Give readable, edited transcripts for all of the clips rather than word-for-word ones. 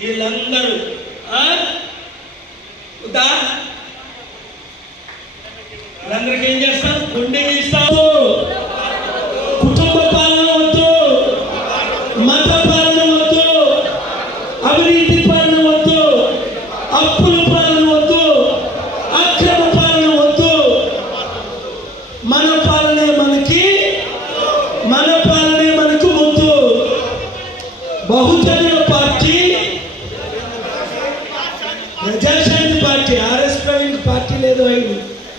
వీళ్ళందరూ వీళ్ళందరికీ ఏం చేస్తాం? గుండె ఇస్తాము. కుటుంబ పాలన వద్దు, మత పాలన వద్దు, అవినీతి పాలన వద్దు, అప్పుల పాలన వద్దు, అక్రమ పాలన వద్దు. మన పాలనే మనకి, మన పాలనే మనకు వద్దు. బహుజనుల party, Prajashanti party, RS Praveen party లేదు అయింది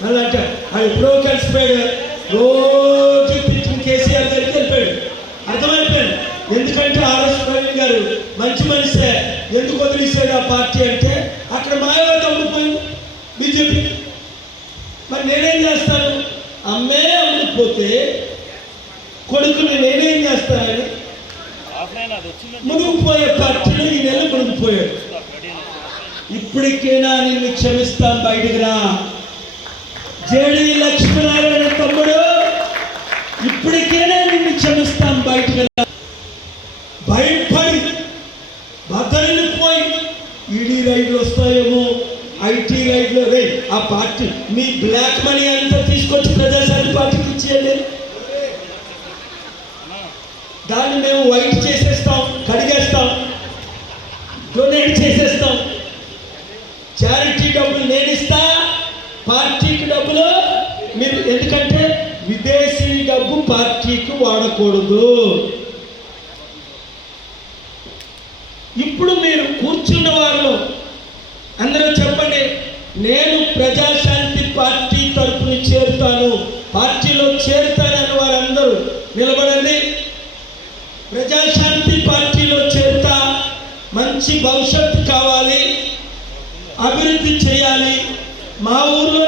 అలాంటి అది ఎప్పుడో కలిసిపోయాడు. రోజు పిచ్చిన కేసీఆర్ గారికి వెళ్ళిపోయాడు. అర్థమైపోయాడు. ఎందుకంటే ఆర్ఎస్ ప్రవీణ్ గారు మంచి మనిషే. ఎందుకు వదిలేసాడు ఆ పార్టీ అంటే అక్కడ మాయావతి అమ్ముకుపోయింది బీజేపీ. మరి నేనేం చేస్తాను? అమ్మే అమ్ముకుపోతే కొడుకుని నేనేం చేస్తానని మునిగిపోయే పార్టీలో ఈ నెల మునిగిపోయాడు. ఇప్పటికైనా నిన్ను క్షమిస్తాం, బయటికి రా. జేడీ లక్ష్మీనారాయణ తమ్ముడు, ఇప్పటికైనా నిన్ను క్షమిస్తాం, బయటికి రా. భయపడి బద్దలిపోయి ఈడీ రైడ్లు వస్తాయేమో, ఐటీ రైడ్లు. ఆ పార్టీ మీ బ్లాక్ మనీ అంతా తీసుకొచ్చి ప్రజాశాంతి పార్టీకి ఇచ్చేయండి. దాన్ని మేము వైట్ చేసేస్తాం, కడిగేస్తాం, డొనేట్ చేసేస్తాం. చారిటీ డబ్బులు నేను ఇస్తా, పార్టీకి డబ్బులు మీరు. ఎందుకంటే విదేశీ డబ్బు పార్టీకి వాడకూడదు. ఇప్పుడు మీరు కూర్చున్న వారిలో అందరూ చెప్పండి, నేను ప్రజాశాంతి పార్టీ తరఫున చేరుతాను, పార్టీలో చేరుతానని వారందరూ నిలబడండి. ప్రజాశాంతి పార్టీలో చేరుతా, మంచి భవిష్యత్తు కావాలి, అభివృద్ధి చేయాలి, మా ఊర్లో